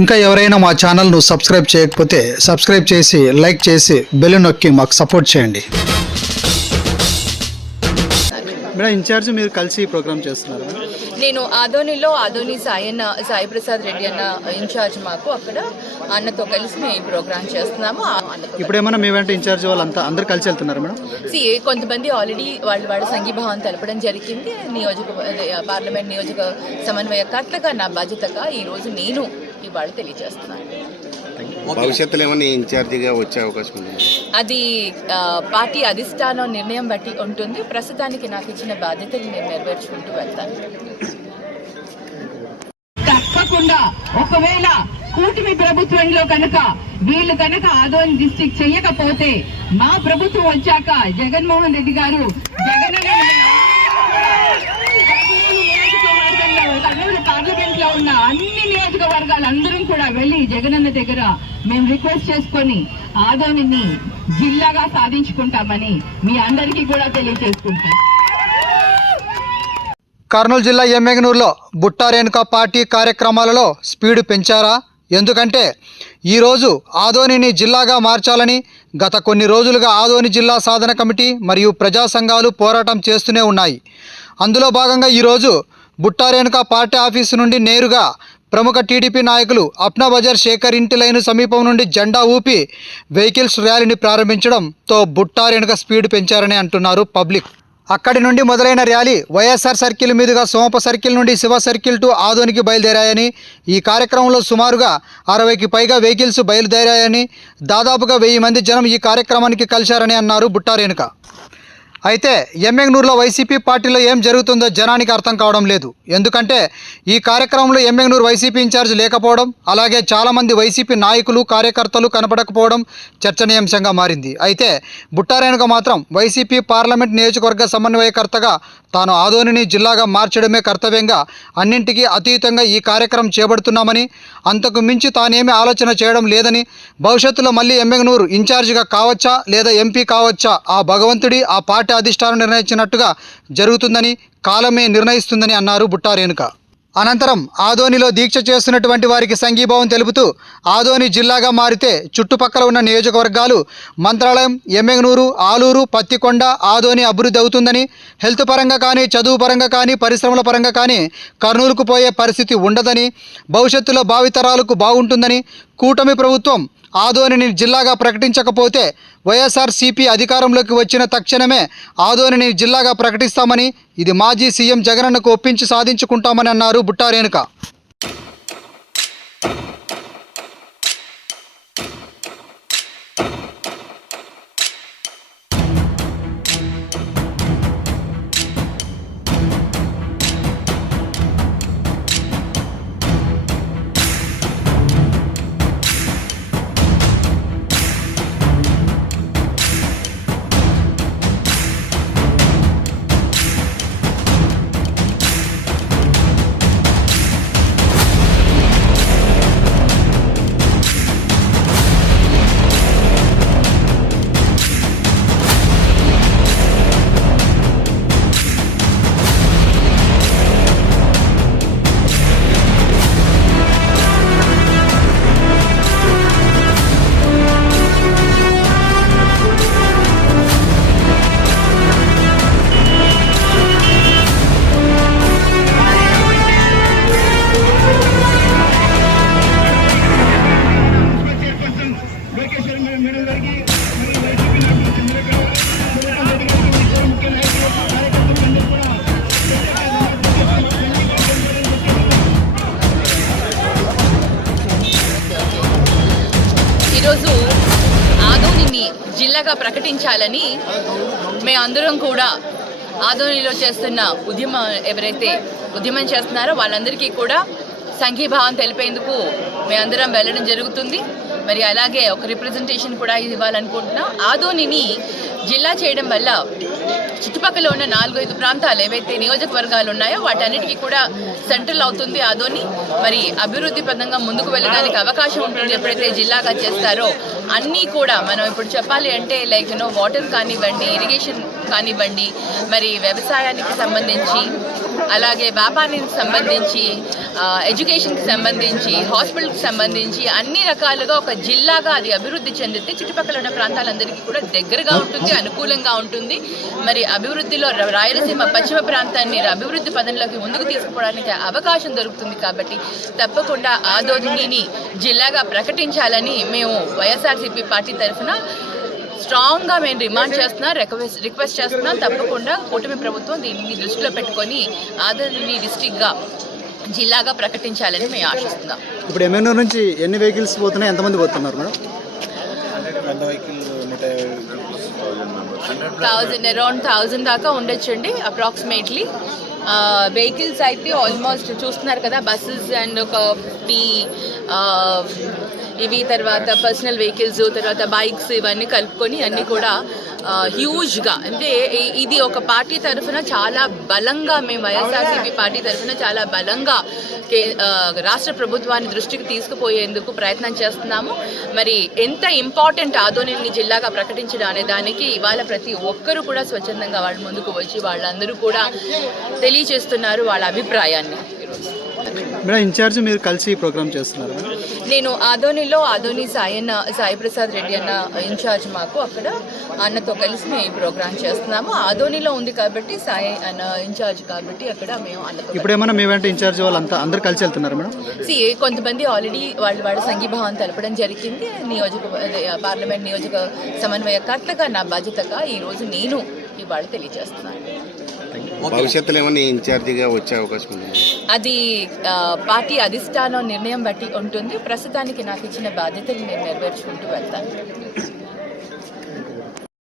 ఇంకా ఎవరైనా మా ఛానల్ను సబ్స్క్రైబ్ చేయకపోతే సబ్స్క్రైబ్ చేసి లైక్ చేసి బెల్ నొక్కి మాకు సపోర్ట్ చేయండి. మేడం ఇన్ఛార్జ్ మీరు కలిసి ఈ ప్రోగ్రామ్ చేస్తున్నారు? నేను ఆదోనిలో ఆదోని సాయన్న సాయి ప్రసాద్ రెడ్డి అన్న ఇన్ఛార్జ్ మాకు. అక్కడ అన్నతో కలిసి మేము ఈ ప్రోగ్రామ్ చేస్తున్నాము. ఇప్పుడు ఏమైనా మీ వెంట ఇన్ఛార్జ్ వాళ్ళంతా అందరు కలిసి వెళ్తున్నారు మేడం? సి కొంతమంది ఆల్రెడీ వాళ్ళు వాళ్ళ సంఘీభావం తెలపడం జరిగింది. నియోజక పార్లమెంట్ నియోజక సమన్వయకర్తగా నా బాధ్యతగా ఈరోజు నేను ఇవాళ తెలియజేస్తున్నాను భవిష్యత్తులో ఏమన్నా ఇన్ఛార్జిగా వచ్చే అవకాశం ఉంది? అది పార్టీ అధిష్టానం నిర్ణయం బట్టి ఉంటుంది. ప్రస్తుతానికి నాకు ఇచ్చిన బాధ్యతలు నేను నెరవేర్చుకుంటూ వెళ్తాను. తప్పకుండా ఒకవేళ కూటమి ప్రభుత్వంలో కనుక వీళ్ళు కనుక ఆదోని డిస్టిక్ చెయ్యకపోతే మా ప్రభుత్వం వచ్చాక జగన్మోహన్ రెడ్డి గారు జగన్ కర్నూలు పార్లమెంట్ లో ఉన్న అన్ని నియోజకవర్గాలు అందరం కూడా వెళ్ళి జగనన్న దగ్గర మేము రిక్వెస్ట్ చేసుకొని ఆదోనిని జిల్లాగా సాధించుకుంటామని మీ అందరికీ కూడా తెలియజేసుకుంటాం. కర్నూలు జిల్లా ఎమ్మెగనూరులో బుట్టా రేణుకా పార్టీ కార్యక్రమాలలో స్పీడ్ పెంచారా? ఎందుకంటే ఈరోజు ఆదోనిని జిల్లాగా మార్చాలని గత కొన్ని రోజులుగా ఆదోని జిల్లా సాధన కమిటీ మరియు ప్రజా సంఘాలు పోరాటం చేస్తూనే ఉన్నాయి. అందులో భాగంగా ఈరోజు బుట్టారేణుక పార్టీ ఆఫీసు నుండి నేరుగా ప్రముఖ టీడీపీ నాయకులు అప్నా బజార్ శేఖర్ ఇంటి లైను సమీపం నుండి జెండా ఊపి వెహికల్స్ ర్యాలీని ప్రారంభించడంతో బుట్టారేణుక స్పీడ్ పెంచారని అంటున్నారు పబ్లిక్. అక్కడి నుండి మొదలైన ర్యాలీ వైఎస్ఆర్ సర్కిల్ మీదుగా సోమప సర్కిల్ నుండి శివ సర్కిల్ టు ఆదోనికి బయలుదేరాయని ఈ కార్యక్రమంలో సుమారుగా అరవైకి పైగా వెహికల్స్ బయలుదేరాయని దాదాపుగా వెయ్యి మంది జనం ఈ కార్యక్రమానికి కలిశారని అన్నారు బుట్టారేణుక. అయితే ఎమ్మెంగనూరులో వైసీపీ పార్టీలో ఏం జరుగుతుందో జనానికి అర్థం కావడం లేదు. ఎందుకంటే ఈ కార్యక్రమంలో ఎమ్మెంగనూరు వైసీపీ ఇన్ఛార్జ్ లేకపోవడం అలాగే చాలామంది వైసీపీ నాయకులు కార్యకర్తలు కనపడకపోవడం చర్చనీయాంశంగా మారింది. అయితే బుట్టారేణుక మాత్రం వైసీపీ పార్లమెంట్ నియోజకవర్గ సమన్వయకర్తగా తాను ఆదోనిని జిల్లాగా మార్చడమే కర్తవ్యంగా అన్నింటికీ అతీతంగా ఈ కార్యక్రమం చేపడుతున్నామని అంతకు మించి తానేమి ఆలోచన చేయడం లేదని భవిష్యత్తులో మళ్ళీ ఎమ్మెగనూరు ఇన్ఛార్జిగా కావచ్చా లేదా ఎంపీ కావచ్చా ఆ భగవంతుడి ఆ పార్టీ అధిష్టానం నిర్ణయించినట్టుగా జరుగుతుందని కాలమే నిర్ణయిస్తుందని అన్నారు బుట్టారేణుక. అనంతరం ఆదోనిలో దీక్ష చేస్తున్నటువంటి వారికి సంఘీభావం తెలుపుతూ ఆదోని జిల్లాగా మారితే చుట్టుపక్కల ఉన్న నియోజకవర్గాలు మంత్రాలయం ఎమ్మెగనూరు ఆలూరు పత్తికొండ ఆదోని అభివృద్ధి అవుతుందని హెల్త్ పరంగా కానీ చదువు పరంగా కానీ పరిశ్రమల పరంగా కానీ కర్నూలుకు పోయే పరిస్థితి ఉండదని భవిష్యత్తులో భావితరాలకు బాగుంటుందని కూటమి ప్రభుత్వం ఆదోనిని జిల్లాగా ప్రకటించకపోతే వైఎస్ఆర్ సిపి అధికారంలోకి వచ్చిన తక్షణమే ఆదోనిని జిల్లాగా ప్రకటిస్తామని ఇది మాజీ సీఎం జగనన్నకు ఒప్పించి సాధించుకుంటామని అన్నారు బుట్టారేణుక. ఈరోజు ఆదోనిని జిల్లాగా ప్రకటించాలని మేమందరం కూడా ఆదోనిలో చేస్తున్న ఉద్యమం ఎవరైతే ఉద్యమం చేస్తున్నారో వాళ్ళందరికీ కూడా సంఘీభావం తెలిపేందుకు మేమందరం వెళ్ళడం జరుగుతుంది. మరి అలాగే ఒక రిప్రజెంటేషన్ కూడా ఇవ్వాలనుకుంటున్నాం. ఆదోనిని జిల్లా చేయడం వల్ల చుట్టుపక్కల ఉన్న నాలుగు ఐదు ప్రాంతాలు ఏవైతే నియోజకవర్గాలు ఉన్నాయో వాటన్నిటికీ కూడా సెంట్రల్ అవుతుంది ఆదోని మరి అభివృద్ధి పదంగా ముందుకు వెళ్ళడానికి అవకాశం ఉంటుంది ఎప్పుడైతే జిల్లాగా చేస్తారో అన్నీ కూడా మనం ఇప్పుడు చెప్పాలి అంటే లైక్ నో వాటర్ కానివ్వండి ఇరిగేషన్ కానివ్వండి. మరి వ్యవసాయానికి సంబంధించి అలాగే వ్యాపారానికి సంబంధించి ఎడ్యుకేషన్కి సంబంధించి హాస్పిటల్కి సంబంధించి అన్ని రకాలుగా ఒక జిల్లాగా అది అభివృద్ధి చెందితే చుట్టుపక్కల ఉన్న ప్రాంతాలందరికీ కూడా దగ్గరగా ఉంటుంది అనుకూలంగా ఉంటుంది. మరి అభివృద్ధిలో ర- రాయలసీమ పశ్చిమ ప్రాంతాన్ని అభివృద్ధి పదంలోకి ముందుకు తీసుకుపోవడానికి అవకాశం దొరుకుతుంది కాబట్టి తప్పకుండా ఆదోదిని జిల్లాగా ప్రకటించాలని మేము వైఎస్ఆర్సీపీ పార్టీ తరఫున స్ట్రాంగ్గా మేము డిమాండ్ చేస్తున్నాం రిక్వెస్ట్ రిక్వెస్ట్ చేస్తున్నాం. తప్పకుండా కూటమి ప్రభుత్వం దీన్ని దృష్టిలో పెట్టుకొని ఆదోని డిస్టిక్గా జిల్లాగా ప్రకటించాలని మేము ఆశిస్తున్నాం. ఇప్పుడు ఎమ్మెన్యూర్ నుంచి ఎన్ని వెహికల్స్ పోతున్నాయి? ఎంతమంది పోతున్నారు మేడం? థౌజండ్ అరౌండ్ థౌజండ్ దాకా ఉండొచ్చండి అప్రాక్సిమేట్లీ. వెహికల్స్ అయితే ఆల్మోస్ట్ చూస్తున్నారు కదా బస్సెస్ అండ్ ఒక ఫిఫ్టీ ఇవి తర్వాత పర్సనల్ వెహికల్స్ తర్వాత బైక్స్ ఇవన్నీ కలుపుకొని అన్నీ కూడా హ్యూజ్గా అంటే ఇది ఒక పార్టీ తరఫున చాలా బలంగా మేము వైఎస్ఆర్సీపీ పార్టీ తరఫున చాలా బలంగా కే రాష్ట్ర ప్రభుత్వాన్ని దృష్టికి తీసుకుపోయేందుకు ప్రయత్నం చేస్తున్నాము. మరి ఎంత ఇంపార్టెంట్ ఆదోనిని జిల్లాగా ప్రకటించడం అనే దానికి ఇవాళ ప్రతి ఒక్కరూ కూడా స్వచ్ఛందంగా వాళ్ళ ముందుకు వచ్చి వాళ్ళందరూ కూడా తెలియచేస్తున్నారు వాళ్ళ అభిప్రాయాన్ని. మేడం ఇన్ఛార్జ్ మీరు కలిసి ప్రోగ్రామ్ చేస్తున్నారు? నేను ఆదోనిలో ఆదోని సాయన్న సాయి ప్రసాద్ రెడ్డి అన్న ఇన్ఛార్జ్ మాకు. అక్కడ అన్నతో కలిసి మేము ఈ ప్రోగ్రామ్ చేస్తున్నాము. ఆదోనిలో ఉంది కాబట్టి సాయి అన్న ఇన్ఛార్జ్ కాబట్టి అక్కడ మేము అన్నతో ఇప్పుడు ఏమైనా మీ వెంట ఇన్ఛార్జ్ వాళ్ళంతా అందరు కలిసి వెళ్తున్నారు మేడం? సి కొంతమంది ఆల్రెడీ వాళ్ళ వాళ్ళ సంఘీభావం తెలపడం జరిగింది. నియోజక పార్లమెంట్ నియోజక సమన్వయకర్తగా నా బాధ్యతగా ఈరోజు నేను ఇవాళ తెలియజేస్తున్నాను. భవిష్యత్తులో ఏమన్నా ఇన్ఛార్జిగా వచ్చే అవకాశం ఉంది? అది పార్టీ అధిష్టానం నిర్ణయం బట్టి ఉంటుంది. ప్రస్తుతానికి నాకు ఇచ్చిన బాధ్యతలు నేను నెరవేర్చుకుంటూ వెళ్తాను.